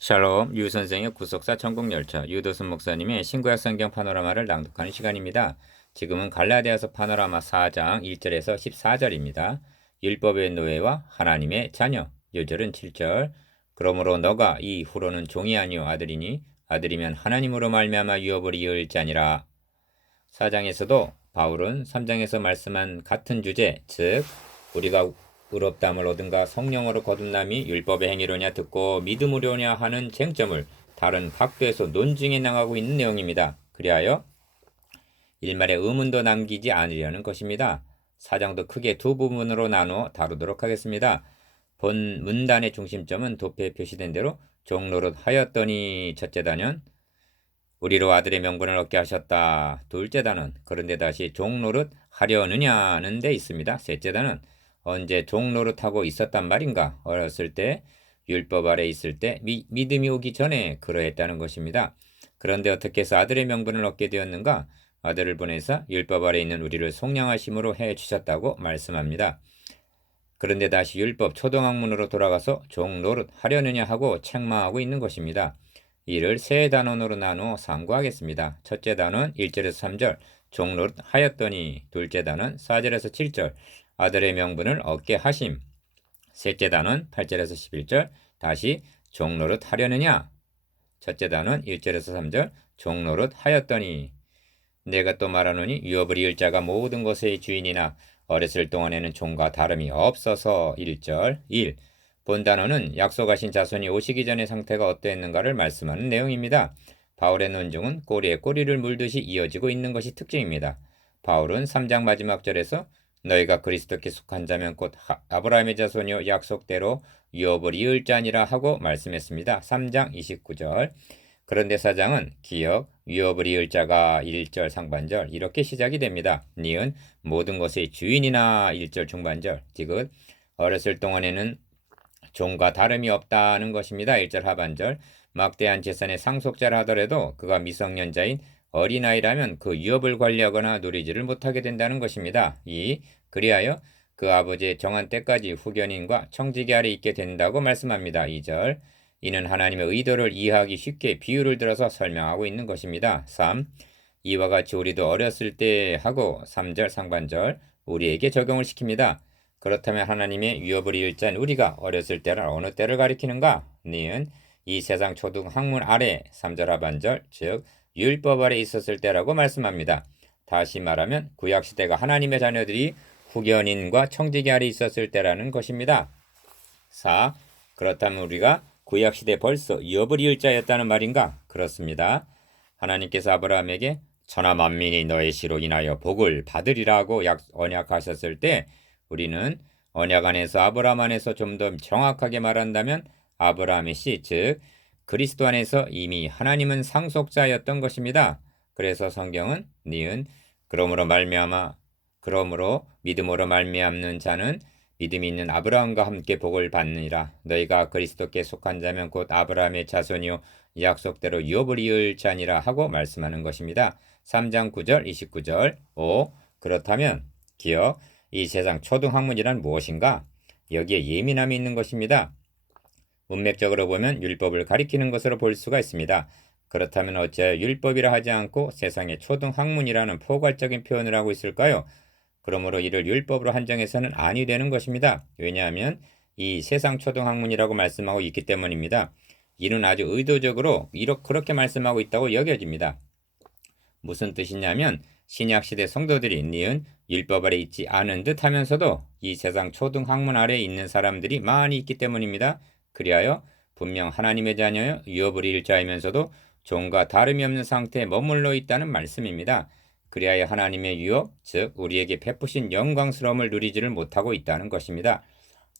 샬롬, 유 선생의 구속사 천국열차, 유도순 목사님의 신구약 성경 파노라마를 낭독하는 시간입니다. 지금은 갈라디아서 파노라마 4장 1절에서 14절입니다. 율법의 노예와 하나님의 자녀, 요절은 7절. 그러므로 너가 이후로는 종이 아니요 아들이니 아들이면 하나님으로 말미암아 유업을 이을 자니라. 4장에서도 바울은 3장에서 말씀한 같은 주제, 즉 우리가 의롭다함을 얻은가 성령으로 거듭남이 율법의 행위로냐 듣고 믿음으로냐 하는 쟁점을 다른 각도에서 논증해 나가고 있는 내용입니다. 그리하여 일말의 의문도 남기지 않으려는 것입니다. 사장도 크게 두 부분으로 나누어 다루도록 하겠습니다. 본 문단의 중심점은 도표에 표시된 대로 종노릇 하였더니 첫째 단연 우리로 아들의 명분을 얻게 하셨다. 둘째 단은 그런데 다시 종노릇 하려느냐는 데 있습니다. 셋째 단은 언제 종노릇하고 있었단 말인가? 어렸을 때 율법 아래 있을 때 믿음이 오기 전에 그러했다는 것입니다. 그런데 어떻게 해서 아들의 명분을 얻게 되었는가? 아들을 보내사 율법 아래 있는 우리를 속량하심으로 해주셨다고 말씀합니다. 그런데 다시 율법 초등학문으로 돌아가서 종노릇 하려느냐 하고 책망하고 있는 것입니다. 이를 세 단원으로 나누어 상고하겠습니다. 첫째 단원 1절에서 3절 종노릇 하였더니, 둘째 단원 4절에서 7절 아들의 명분을 얻게 하심, 셋째 단원 8절에서 11절 다시 종노릇 하려느냐. 첫째 단원 1절에서 3절 종노릇 하였더니 내가 또 말하노니 유업을 이을 자가 모든 것의 주인이나 어렸을 동안에는 종과 다름이 없어서 1절 1. 본 단어는 약속하신 자손이 오시기 전의 상태가 어떠했는가를 말씀하는 내용입니다. 바울의 논증은 꼬리에 꼬리를 물듯이 이어지고 있는 것이 특징입니다. 바울은 3장 마지막 절에서 너희가 그리스도께 속한 자면 곧 아브라함의 자손이요 약속대로 유업을 이을 자니라 하고 말씀했습니다. 3장 29절. 그런데 4장은 기억, 유업을 이을 자가 1절 상반절 이렇게 시작이 됩니다. 니은 모든 것의 주인이나 1절 중반절, 디귿 어렸을 동안에는 종과 다름이 없다는 것입니다. 1절 하반절. 막대한 재산의 상속자라 하더라도 그가 미성년자인 어린아이라면 그 유업을 관리하거나 누리지를 못하게 된다는 것입니다. 2. 그리하여 그 아버지의 정한 때까지 후견인과 청지기 아래 있게 된다고 말씀합니다. 2절. 이는 하나님의 의도를 이해하기 쉽게 비유를 들어서 설명하고 있는 것입니다. 3. 이와 같이 우리도 어렸을 때 하고 3절 상반절 우리에게 적용을 시킵니다. 그렇다면 하나님의 유업을 이을 자인 우리가 어렸을 때를 어느 때를 가리키는가? 니은 이 세상 초등 학문 아래 3절 하반절 즉 율법 아래 있었을 때라고 말씀합니다. 다시 말하면 구약시대가 하나님의 자녀들이 후견인과 청지기 아래 있었을 때라는 것입니다. 4. 그렇다면 우리가 구약시대 벌써 유업을 이을 자였다는 말인가? 그렇습니다. 하나님께서 아브라함에게 천하 만민이 너의 씨로 인하여 복을 받으리라고 언약하셨을 때 우리는 언약 안에서 아브라함 안에서 좀 더 정확하게 말한다면 아브라함의 씨, 즉 그리스도 안에서 이미 하나님은 상속자였던 것입니다. 그래서 성경은 니은 그러므로 믿음으로 말미암는 자는 믿음이 있는 아브라함과 함께 복을 받느니라. 너희가 그리스도께 속한 자면 곧 아브라함의 자손이요 약속대로 유업을 이을 자니라 하고 말씀하는 것입니다. 3장 9절 29절 5. 그렇다면 기억 이 세상 초등학문이란 무엇인가? 여기에 예민함이 있는 것입니다. 문맥적으로 보면 율법을 가리키는 것으로 볼 수가 있습니다. 그렇다면 어찌하여 율법이라 하지 않고 세상의 초등학문이라는 포괄적인 표현을 하고 있을까요? 그러므로 이를 율법으로 한정해서는 아니 되는 것입니다. 왜냐하면 이 세상 초등학문이라고 말씀하고 있기 때문입니다. 이는 아주 의도적으로 그렇게 말씀하고 있다고 여겨집니다. 무슨 뜻이냐면 신약시대 성도들이 니은 율법 아래 있지 않은 듯 하면서도 이 세상 초등학문 아래에 있는 사람들이 많이 있기 때문입니다. 그리하여 분명 하나님의 자녀여 유업을 이을 자이면서도 종과 다름이 없는 상태에 머물러 있다는 말씀입니다. 그리하여 하나님의 유업, 즉 우리에게 베푸신 영광스러움을 누리지를 못하고 있다는 것입니다.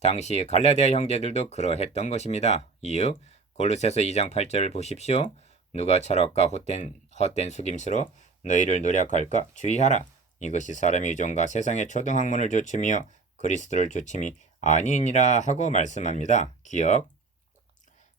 당시 갈라디아 형제들도 그러했던 것입니다. 이윽 골로새서 2장 8절을 보십시오. 누가 철학과 헛된 속임수로 너희를 노력할까 주의하라. 이것이 사람의 유전과 세상의 초등학문을 조춤이여 그리스도를 조춤이 아니니라 하고 말씀합니다. 기억.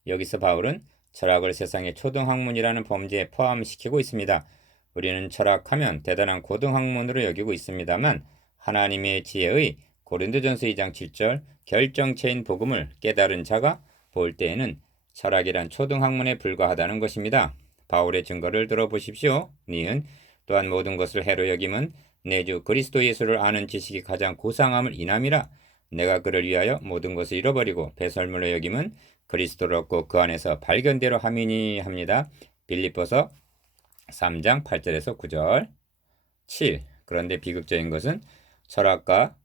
여기서 바울은 철학을 세상의 초등학문이라는 범죄에 포함시키고 있습니다. 우리는 철학하면 대단한 고등학문으로 여기고 있습니다만 하나님의 지혜의 고린도전서 2장 7절 결정체인 복음을 깨달은 자가 볼 때에는 철학이란 초등학문에 불과하다는 것입니다. 바울의 증거를 들어보십시오. 니은 또한 모든 것을 해로 여김은 내 주 그리스도 예수를 아는 지식이 가장 고상함을 인함이라. 내가 그를 위하여 모든 것을 잃어버리고 배설물로 여김은 그리스도를 얻고 그 안에서 발견대로 함이니 합니다. 빌립보서 3장 8절에서 9절. 7. 그런데 비극적인 것은 철학과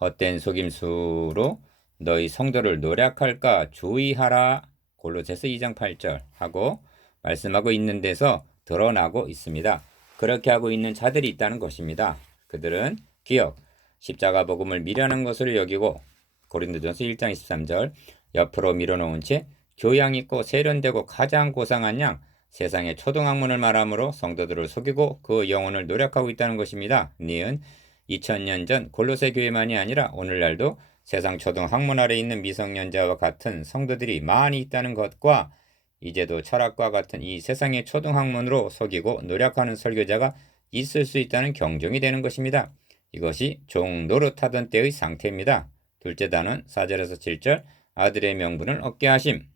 헛된 속임수로 너희 성도를 노력할까 주의하라. 골로새서 2장 8절 하고 말씀하고 있는 데서 드러나고 있습니다. 그렇게 하고 있는 자들이 있다는 것입니다. 그들은 기억, 십자가 복음을 미련한 것으로 여기고 고린도전서 1장 23절 옆으로 밀어놓은 채 교양 있고 세련되고 가장 고상한 양 세상의 초등학문을 말하므로 성도들을 속이고 그 영혼을 노력하고 있다는 것입니다. 니은 2000년 전 골로새 교회만이 아니라 오늘날도 세상 초등학문 아래 있는 미성년자와 같은 성도들이 많이 있다는 것과 이제도 철학과 같은 이 세상의 초등학문으로 속이고 노력하는 설교자가 있을 수 있다는 경종이 되는 것입니다. 이것이 종 노릇하던 때의 상태입니다. 둘째 단원 4절에서 7절 아들의 명분을 얻게 하심.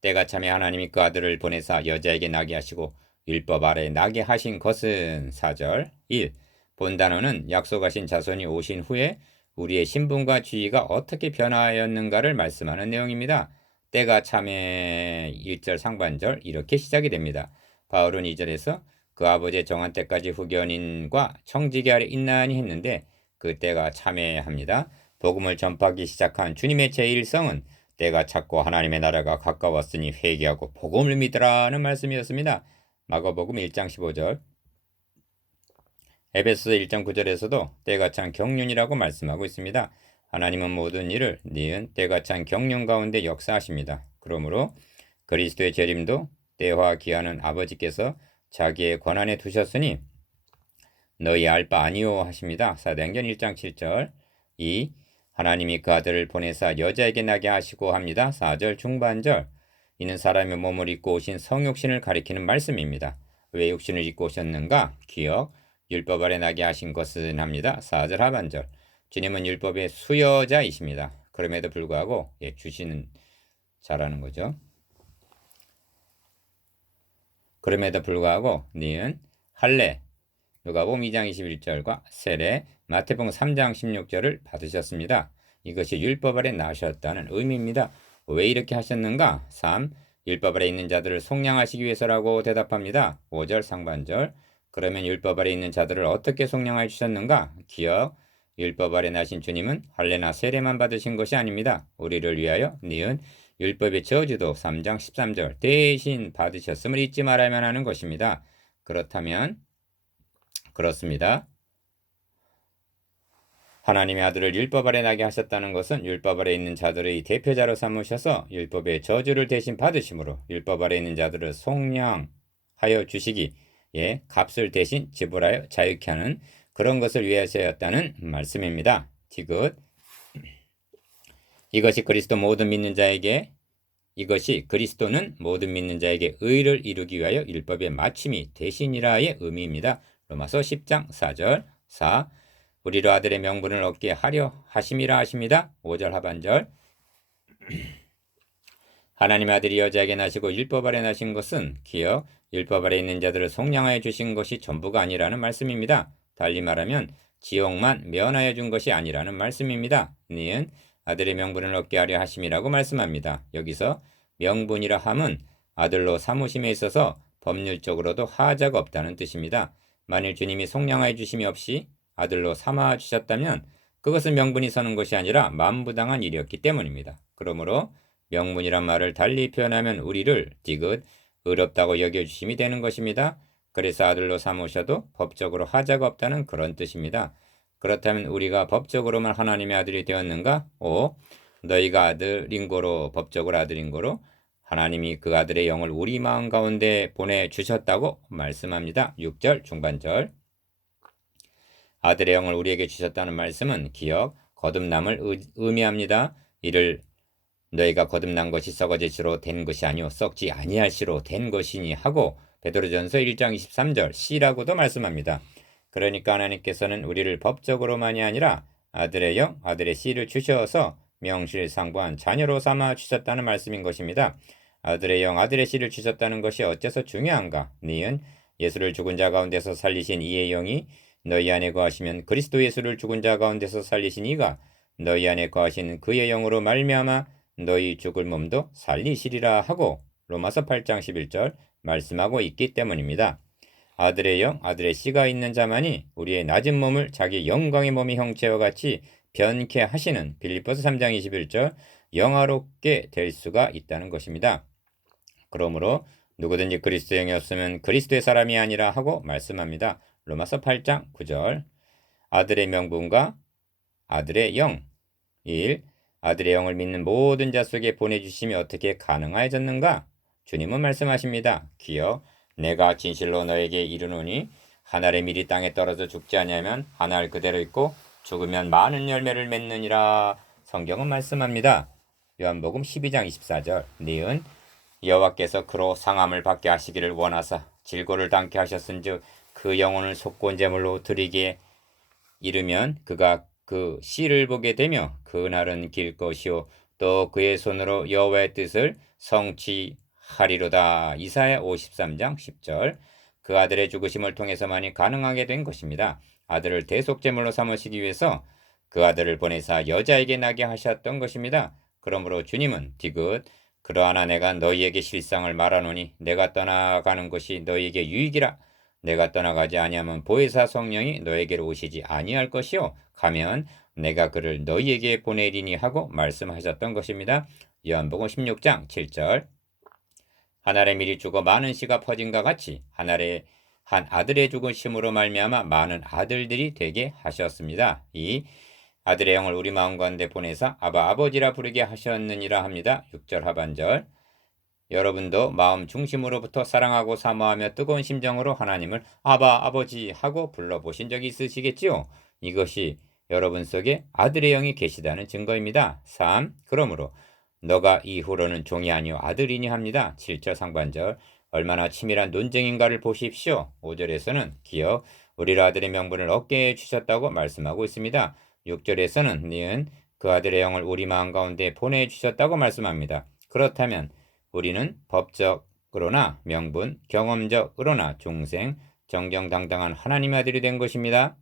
때가 참에 하나님이 그 아들을 보내사 여자에게 나게 하시고 율법 아래 나게 하신 것은 4절 1. 본 단어는 약속하신 자손이 오신 후에 우리의 신분과 지위가 어떻게 변화하였는가를 말씀하는 내용입니다. 때가 참에 1절 상반절 이렇게 시작이 됩니다. 바울은 2절에서 그 아버지의 정한 때까지 후견인과 청지기 아래 있나니 했는데 그 때가 참에합니다. 복음을 전파하기 시작한 주님의 제1성은 때가 찼고 하나님의 나라가 가까웠으니 회개하고 복음을 믿으라는 말씀이었습니다. 마가복음 1장 15절 에베소서 1장 9절에서도 때가 찬 경륜이라고 말씀하고 있습니다. 하나님은 모든 일을 니은 때가 찬 경륜 가운데 역사하십니다. 그러므로 그리스도의 재림도 때와 기한은 아버지께서 자기의 권한에 두셨으니 너희 알 바 아니오 하십니다. 사도행전 1장 7절 2. 하나님이 그 아들을 보내사 여자에게 나게 하시고 합니다. 4절 중반절 이는 사람의 몸을 입고 오신 성육신을 가리키는 말씀입니다. 왜 육신을 입고 오셨는가? 기억 율법 아래 나게 하신 것은 합니다. 4절 하반절 주님은 율법의 수여자이십니다. 그럼에도 불구하고 주시는 자라는 거죠. 그럼에도 불구하고 니은 할례 누가복음 2장 21절과 세례 마태복음 3장 16절을 받으셨습니다. 이것이 율법 아래 나셨다는 의미입니다. 왜 이렇게 하셨는가? 3. 율법 아래 있는 자들을 속량하시기 위해서라고 대답합니다. 5절 상반절 그러면 율법 아래 있는 자들을 어떻게 속량해 주셨는가? 기억 율법 아래 나신 주님은 할례나 세례만 받으신 것이 아닙니다. 우리를 위하여 니은 율법의 저주도 3장 13절 대신 받으셨음을 잊지 말아야만 하는 것입니다. 그렇다면 그렇습니다. 하나님의 아들을 율법 아래 나게 하셨다는 것은 율법 아래 있는 자들의 대표자로 삼으셔서 율법의 저주를 대신 받으심으로 율법 아래 있는 자들을 속량하여 주시기 값을 대신 지불하여 자유케 하는 그런 것을 위해서였다는 말씀입니다. 디귿 이것이 그리스도는 모든 믿는 자에게 의를 이루기 위하여 율법의 마침이 대신이라의 의미입니다. 로마서 10장 4절 4. 우리로 아들의 명분을 얻게 하려 하심이라 하십니다. 5절 하반절 하나님의 아들이 여자에게 나시고 율법 아래 나신 것은 기억 율법 아래 있는 자들을 속량하여 주신 것이 전부가 아니라는 말씀입니다. 달리 말하면 지옥만 면하여 준 것이 아니라는 말씀입니다. 니은 아들의 명분을 얻게 하려 하심이라고 말씀합니다. 여기서 명분이라 함은 아들로 삼으심에 있어서 법률적으로도 하자가 없다는 뜻입니다. 만일 주님이 속량하여 주심이 없이 아들로 삼아 주셨다면 그것은 명분이 서는 것이 아니라 만부당한 일이었기 때문입니다. 그러므로 명분이란 말을 달리 표현하면 우리를 디귿 의롭다고 여겨주심이 되는 것입니다. 그래서 아들로 삼으셔도 법적으로 하자가 없다는 그런 뜻입니다. 그렇다면 우리가 법적으로만 하나님의 아들이 되었는가? 5. 너희가 아들인 거로 법적으로 아들인 거로 하나님이 그 아들의 영을 우리 마음 가운데 보내주셨다고 말씀합니다. 6절 중반절 아들의 영을 우리에게 주셨다는 말씀은 기억, 거듭남을 의미합니다. 이를 너희가 거듭난 것이 썩어질시로 된 것이 아니오 썩지 아니할 시로 된 것이니 하고 베드로전서 1장 23절 C라고도 말씀합니다. 그러니까 하나님께서는 우리를 법적으로만이 아니라 아들의 영, 아들의 씨를 주셔서 명실상부한 자녀로 삼아 주셨다는 말씀인 것입니다. 아들의 영, 아들의 씨를 주셨다는 것이 어째서 중요한가? 니은 예수를 죽은 자 가운데서 살리신 이의 영이 너희 안에 거하시면 그리스도 예수를 죽은 자 가운데서 살리신 이가 너희 안에 거하시는 그의 영으로 말미암아 너희 죽을 몸도 살리시리라 하고 로마서 8장 11절 말씀하고 있기 때문입니다. 아들의 영, 아들의 씨가 있는 자만이 우리의 낮은 몸을 자기 영광의 몸의 형체와 같이 변케 하시는 빌립보서 3장 21절 영화롭게 될 수가 있다는 것입니다. 그러므로 누구든지 그리스도 영이 없으면 그리스도의 사람이 아니라 하고 말씀합니다. 로마서 8장 9절 아들의 명분과 아들의 영 1. 아들의 영을 믿는 모든 자 속에 보내주심이 어떻게 가능하여졌는가? 주님은 말씀하십니다. 기여 내가 진실로 너에게 이르노니 한 알의 밀이 땅에 떨어져 죽지 아니하면 한 알 그대로 있고 죽으면 많은 열매를 맺느니라. 성경은 말씀합니다. 요한복음 12장 24절 니은 여호와께서 그로 상함을 받게 하시기를 원하사 질고를 당케 하셨은즉 그 영혼을 속건 제물로 드리기에 이르면 그가 그 씨를 보게 되며 그날은 길 것이요 또 그의 손으로 여호와의 뜻을 성취하리로다. 이사야 53장 10절 그 아들의 죽으심을 통해서만이 가능하게 된 것입니다. 아들을 대속제물로 삼으시기 위해서 그 아들을 보내사 여자에게 나게 하셨던 것입니다. 그러므로 주님은 디귿 그러하나 내가 너희에게 실상을 말하노니 내가 떠나가는 것이 너희에게 유익이라. 내가 떠나가지 아니하면 보혜사 성령이 너에게로 오시지 아니할 것이요 가면 내가 그를 너희에게 보내리니 하고 말씀하셨던 것입니다. 요한복음 16장 7절 한 알의 밀이 죽어 많은 씨가 퍼진과 같이 한 아들의 죽으심으로 말미암아 많은 아들들이 되게 하셨습니다. 이 아들의 영을 우리 마음 가운데 보내사 아바 아버지라 부르게 하셨느니라 합니다. 6절 하반절 여러분도 마음 중심으로부터 사랑하고 사모하며 뜨거운 심정으로 하나님을 아바 아버지 하고 불러보신 적이 있으시겠지요? 이것이 여러분 속에 아들의 영이 계시다는 증거입니다. 3. 그러므로 너가 이후로는 종이 아니요 아들이니 합니다. 7절 상반절 얼마나 치밀한 논쟁인가를 보십시오. 5절에서는 기어 우리를 아들의 명분을 얻게 해주셨다고 말씀하고 있습니다. 6절에서는 니은 그 아들의 영을 우리 마음 가운데 보내주셨다고 말씀합니다. 그렇다면 우리는 법적으로나 명분, 경험적으로나 중생, 정정당당한 하나님의 아들이 된 것입니다.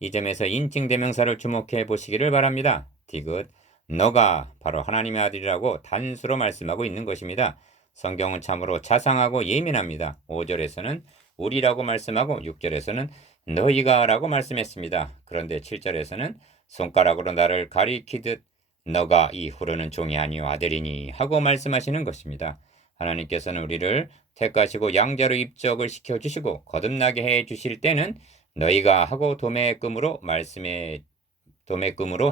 이 점에서 인칭 대명사를 주목해 보시기를 바랍니다. 디귿 너가 바로 하나님의 아들이라고 단수로 말씀하고 있는 것입니다. 성경은 참으로 자상하고 예민합니다. 5절에서는 우리라고 말씀하고 6절에서는 너희가 라고 말씀했습니다. 그런데 7절에서는 손가락으로 나를 가리키듯 너가 이후로는 종이 아니요 아들이니 하고 말씀하시는 것입니다. 하나님께서는 우리를 택하시고 양자로 입적을 시켜주시고 거듭나게 해주실 때는 너희가 하고 도매금으로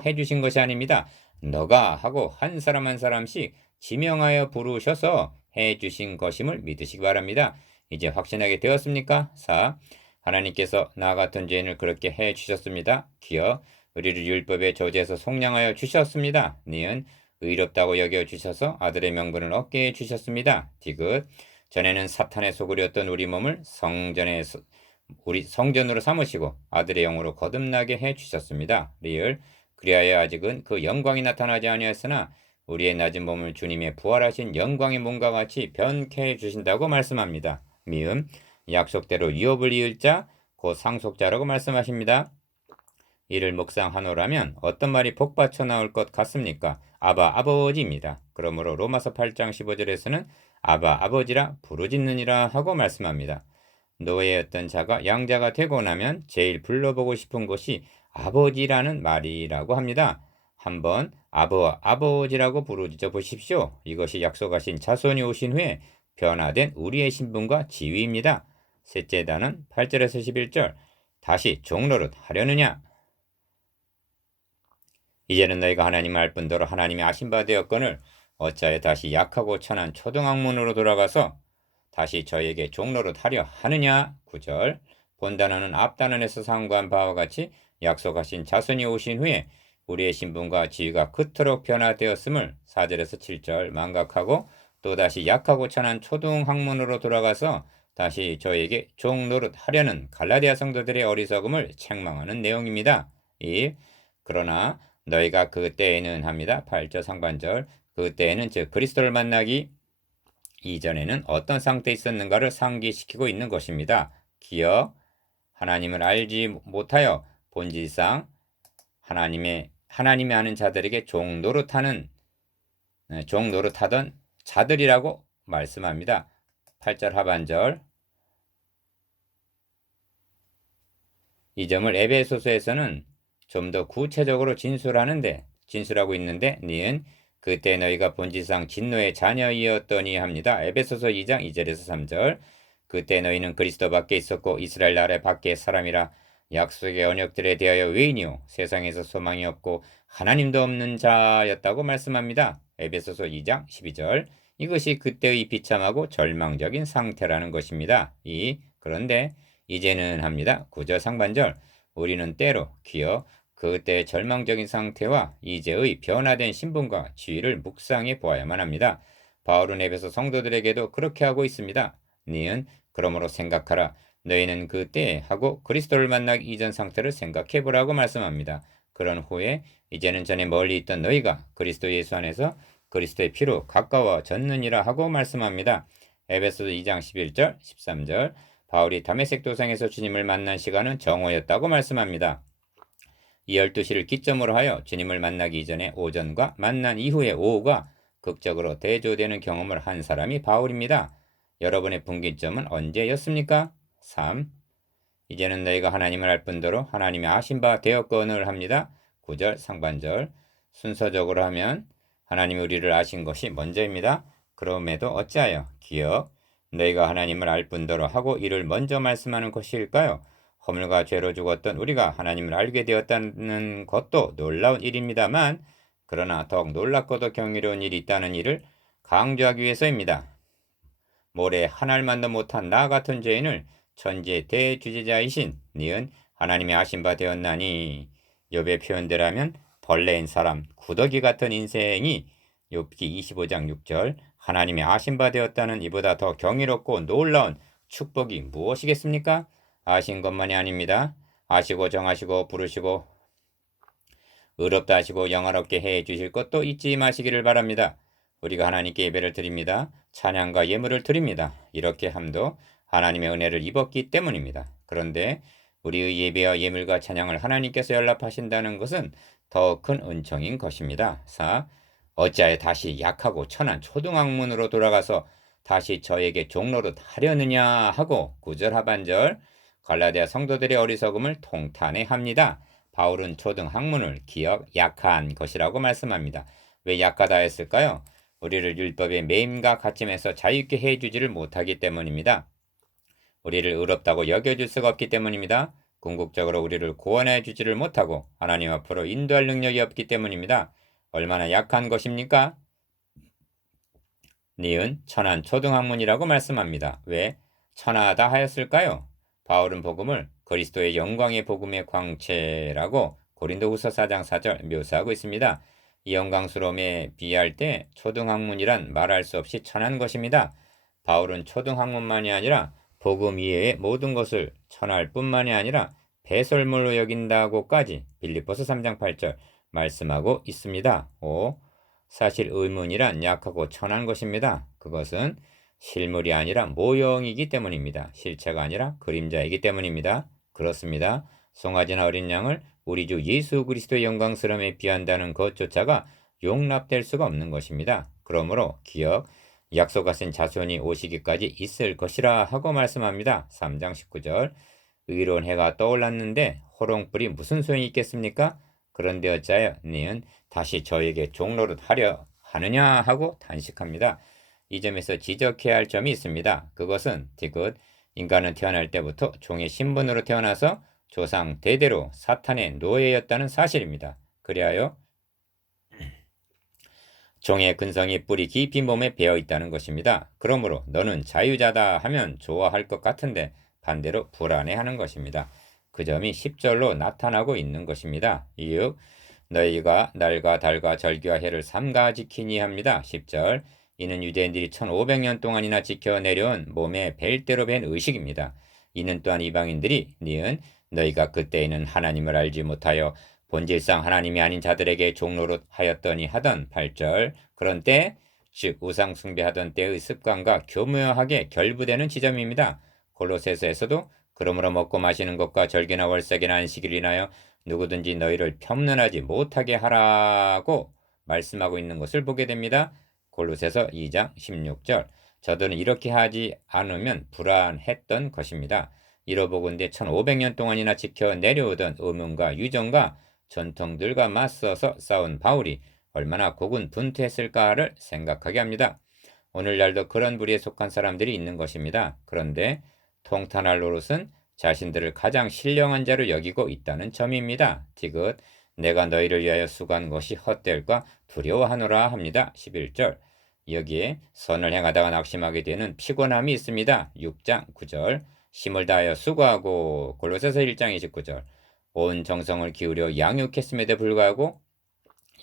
해주신 것이 아닙니다. 너가 하고 한 사람 한 사람씩 지명하여 부르셔서 해주신 것임을 믿으시기 바랍니다. 이제 확신하게 되었습니까? 4. 하나님께서 나 같은 죄인을 그렇게 해주셨습니다. 기어 우리를 율법의 저주에서 속량하여 주셨습니다. 니은 의롭다고 여겨주셔서 아들의 명분을 얻게 해주셨습니다. 디귿 전에는 사탄의 소굴이었던 우리 몸을 성전으로 삼으시고 아들의 영으로 거듭나게 해주셨습니다. 리을 그리하여 아직은 그 영광이 나타나지 아니하였으나 우리의 낮은 몸을 주님의 부활하신 영광의 몸과 같이 변케 해주신다고 말씀합니다. 미음 약속대로 유업을 이을 자 곧 상속자라고 말씀하십니다. 이를 묵상하노라면 어떤 말이 복받쳐 나올 것 같습니까? 아바 아버지입니다. 그러므로 로마서 8장 15절에서는 아바 아버지라 부르짖느니라 하고 말씀합니다. 노예였던 자가 양자가 되고 나면 제일 불러보고 싶은 것이 아버지라는 말이라고 합니다. 한번 아버지라고 부르짖어 보십시오. 이것이 약속하신 자손이 오신 후에 변화된 우리의 신분과 지위입니다. 셋째 단은 8절에서 11절 다시 종노릇 하려느냐? 이제는 너희가 하나님을 알 뿐더러 하나님의 아신 바 되었거늘 어찌하여 다시 약하고 천한 초등학문으로 돌아가서 다시 저에게 종노릇 하려 하느냐? 9절 본 단어는 앞 단원에서 상고한 바와 같이 약속하신 자손이 오신 후에 우리의 신분과 지위가 그토록 변화되었음을 4절에서 7절 망각하고 또다시 약하고 천한 초등학문으로 돌아가서 다시 저에게 종노릇 하려는 갈라디아 성도들의 어리석음을 책망하는 내용입니다. 2. 그러나 너희가 그때에는 합니다. 8절 상반절. 그때에는 즉 그리스도를 만나기 이전에는 어떤 상태에 있었는가를 상기시키고 있는 것입니다. 기억, 하나님을 알지 못하여 본질상 하나님이 아는 자들에게 종 노릇하던 자들이라고 말씀합니다. 8절 하반절. 이 점을 에베소서에서는 좀 더 구체적으로 진술하고 있는데 니은 그때 너희가 본질상 진노의 자녀이었더니 합니다. 에베소서 2장 2절에서 3절. 그때 너희는 그리스도 밖에 있었고 이스라엘 나라 밖의 사람이라 약속의 언약들에 대하여 외인이요 세상에서 소망이 없고 하나님도 없는 자였다고 말씀합니다. 에베소서 2장 12절. 이것이 그때의 비참하고 절망적인 상태라는 것입니다. 그런데 이제는 합니다. 9절 상반절. 우리는 때로 기어 그때의 절망적인 상태와 이제의 변화된 신분과 지위를 묵상해 보아야만 합니다. 바울은 에베소 성도들에게도 그렇게 하고 있습니다. 니은 그러므로 생각하라. 너희는 그때 하고 그리스도를 만나기 이전 상태를 생각해 보라고 말씀합니다. 그런 후에 이제는 전에 멀리 있던 너희가 그리스도 예수 안에서 그리스도의 피로 가까워졌느니라 하고 말씀합니다. 에베소 2장 11절 13절. 바울이 다메섹 도상에서 주님을 만난 시간은 정오였다고 말씀합니다. 이 12시를 기점으로 하여 주님을 만나기 이전에 오전과 만난 이후의 오후가 극적으로 대조되는 경험을 한 사람이 바울입니다. 여러분의 분기점은 언제였습니까? 3. 이제는 너희가 하나님을 알 뿐더러 하나님이 아신 바 되었거늘 합니다. 9절 상반절. 순서적으로 하면 하나님이 우리를 아신 것이 먼저입니다. 그럼에도 어찌하여 기억 너희가 하나님을 알 뿐더러 하고 이를 먼저 말씀하는 것일까요? 허물과 죄로 죽었던 우리가 하나님을 알게 되었다는 것도 놀라운 일입니다만 그러나 더욱 놀랍고도 경이로운 일이 있다는 일을 강조하기 위해서입니다. 모래 한 알만도 못한 나 같은 죄인을 천지의 대주제자이신 니은 하나님이 아신 바 되었나니 욥의 표현대로하면 벌레인 사람 구더기 같은 인생이 욥기 25장 6절 하나님이 아신 바 되었다는 이보다 더 경이롭고 놀라운 축복이 무엇이겠습니까? 아신 것만이 아닙니다. 아시고 정하시고 부르시고 의롭다 하시고 영화롭게 해 주실 것도 잊지 마시기를 바랍니다. 우리가 하나님께 예배를 드립니다. 찬양과 예물을 드립니다. 이렇게 함도 하나님의 은혜를 입었기 때문입니다. 그런데 우리의 예배와 예물과 찬양을 하나님께서 연락하신다는 것은 더 큰 은총인 것입니다. 4. 어찌하여 다시 약하고 천한 초등학문으로 돌아가서 다시 저에게 종로릇 하려느냐 하고 9절 하반절 갈라디아 성도들의 어리석음을 통탄해합니다. 바울은 초등학문을 기억 약한 것이라고 말씀합니다. 왜 약하다 했을까요? 우리를 율법의 매임과 갇힘에서 자유있게 해주지를 못하기 때문입니다. 우리를 의롭다고 여겨줄 수가 없기 때문입니다. 궁극적으로 우리를 구원해 주지를 못하고 하나님 앞으로 인도할 능력이 없기 때문입니다. 얼마나 약한 것입니까? 니은 천한 초등학문이라고 말씀합니다. 왜 천하다 하였을까요? 바울은 복음을 그리스도의 영광의 복음의 광채라고 고린도후서 4장 4절 묘사하고 있습니다. 이 영광스러움에 비할 때 초등학문이란 말할 수 없이 천한 것입니다. 바울은 초등학문만이 아니라 복음 이외의 모든 것을 천할 뿐만이 아니라 배설물로 여긴다고까지 빌립보서 3장 8절 말씀하고 있습니다. 5. 사실 의문이란 약하고 천한 것입니다. 그것은 실물이 아니라 모형이기 때문입니다. 실체가 아니라 그림자이기 때문입니다. 그렇습니다. 송아지나 어린 양을 우리 주 예수 그리스도의 영광스러움에 비한다는 것조차가 용납될 수가 없는 것입니다. 그러므로 기억, 약속하신 자손이 오시기까지 있을 것이라 하고 말씀합니다. 3장 19절. 의로운 해가 떠올랐는데 호롱불이 무슨 소용이 있겠습니까? 그런데 어찌하여 너희는 다시 저에게 종로릇 하려 하느냐 하고 단식합니다. 이 점에서 지적해야 할 점이 있습니다. 그것은 디귿 인간은 태어날 때부터 종의 신분으로 태어나서 조상 대대로 사탄의 노예였다는 사실입니다. 그리하여 종의 근성이 뿌리 깊이 몸에 배어 있다는 것입니다. 그러므로 너는 자유자다 하면 좋아할 것 같은데 반대로 불안해하는 것입니다. 그 점이 10절로 나타나고 있는 것입니다. 이유 너희가 날과 달과 절기와 해를 삼가 지키니 합니다. 10절 이는 유대인들이 1500년 동안이나 지켜 내려온 몸에 벨대로 밴 의식입니다. 이는 또한 이방인들이 니은 너희가 그때에는 하나님을 알지 못하여 본질상 하나님이 아닌 자들에게 종노릇 하였더니 하던 8절. 그런 때, 즉 우상 숭배하던 때의 습관과 교묘하게 결부되는 지점입니다. 골로새서에서도 그러므로 먹고 마시는 것과 절기나 월삭이나 안식일을 인하여 누구든지 너희를 편문하지 못하게 하라고 말씀하고 있는 것을 보게 됩니다. 골로새서 2장 16절. 저들은 이렇게 하지 않으면 불안했던 것입니다. 이로보건대 1500년 동안이나 지켜 내려오던 의문과 유정과 전통들과 맞서서 싸운 바울이 얼마나 고군분투했을까를 생각하게 합니다. 오늘날도 그런 부류에 속한 사람들이 있는 것입니다. 그런데 통탄할 노릇은 자신들을 가장 신령한 자로 여기고 있다는 점입니다. 지긋 내가 너희를 위하여 수고한 것이 헛될까 두려워하노라 합니다. 11절. 여기에 선을 행하다가 낙심하게 되는 피곤함이 있습니다. 6장 9절. 힘을 다하여 수고하고 골로새서 1장 29절. 온 정성을 기울여 양육했음에도 불구하고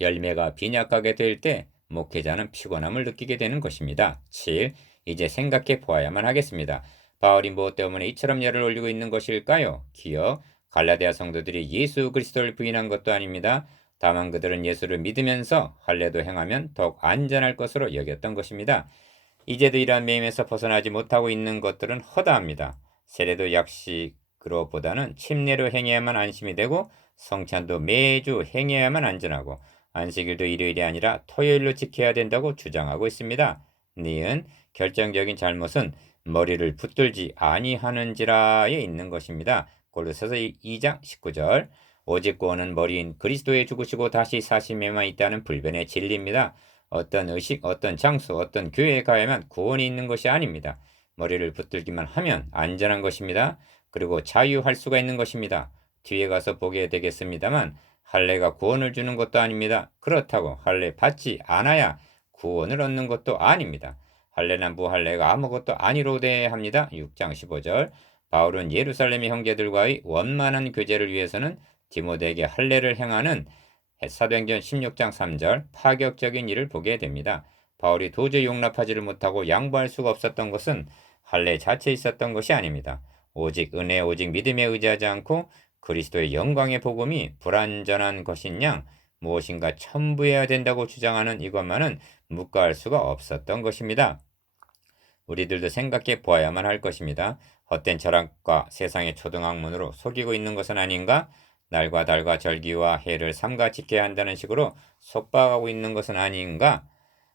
열매가 빈약하게 될 때 목회자는 피곤함을 느끼게 되는 것입니다. 7. 이제 생각해 보아야만 하겠습니다. 바울이 무엇 때문에 이처럼 열을 올리고 있는 것일까요? 기억, 갈라디아 성도들이 예수 그리스도를 부인한 것도 아닙니다. 다만 그들은 예수를 믿으면서 할례도 행하면 더욱 안전할 것으로 여겼던 것입니다. 이제도 이러한 매임에서 벗어나지 못하고 있는 것들은 허다합니다. 세례도 약식으로보다는 침례로 행해야만 안심이 되고 성찬도 매주 행해야만 안전하고 안식일도 일요일이 아니라 토요일로 지켜야 된다고 주장하고 있습니다. 니은 결정적인 잘못은 머리를 붙들지 아니하는지라에 있는 것입니다. 골로새서 2장 19절. 오직 구원은 머리인 그리스도에 죽으시고 다시 사심에만 있다는 불변의 진리입니다. 어떤 의식, 어떤 장소, 어떤 교회에 가야만 구원이 있는 것이 아닙니다. 머리를 붙들기만 하면 안전한 것입니다. 그리고 자유할 수가 있는 것입니다. 뒤에 가서 보게 되겠습니다만 할례가 구원을 주는 것도 아닙니다. 그렇다고 할례 받지 않아야 구원을 얻는 것도 아닙니다. 할례나 무할례가 아무것도 아니로되 합니다. 6장 15절. 바울은 예루살렘의 형제들과의 원만한 교제를 위해서는 디모데에게 할례를 행하는 사도행전 16장 3절 파격적인 일을 보게 됩니다. 바울이 도저히 용납하지를 못하고 양보할 수가 없었던 것은 할례 자체에 있었던 것이 아닙니다. 오직 은혜, 오직 믿음에 의지하지 않고 그리스도의 영광의 복음이 불완전한 것인 양 무엇인가 첨부해야 된다고 주장하는 이것만은 묵과할 수가 없었던 것입니다. 우리들도 생각해 보아야만 할 것입니다. 헛된 철학과 세상의 초등학문으로 속이고 있는 것은 아닌가? 날과 달과 절기와 해를 삼가 지켜야 한다는 식으로 속박하고 있는 것은 아닌가?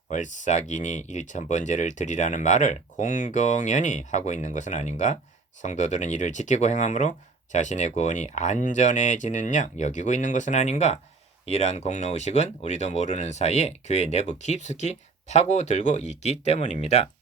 월삭이니 일천번제를 드리라는 말을 공공연히 하고 있는 것은 아닌가? 성도들은 이를 지키고 행함으로 자신의 구원이 안전해지는 양 여기고 있는 것은 아닌가? 이러한 공로의식은 우리도 모르는 사이에 교회 내부 깊숙이 파고들고 있기 때문입니다.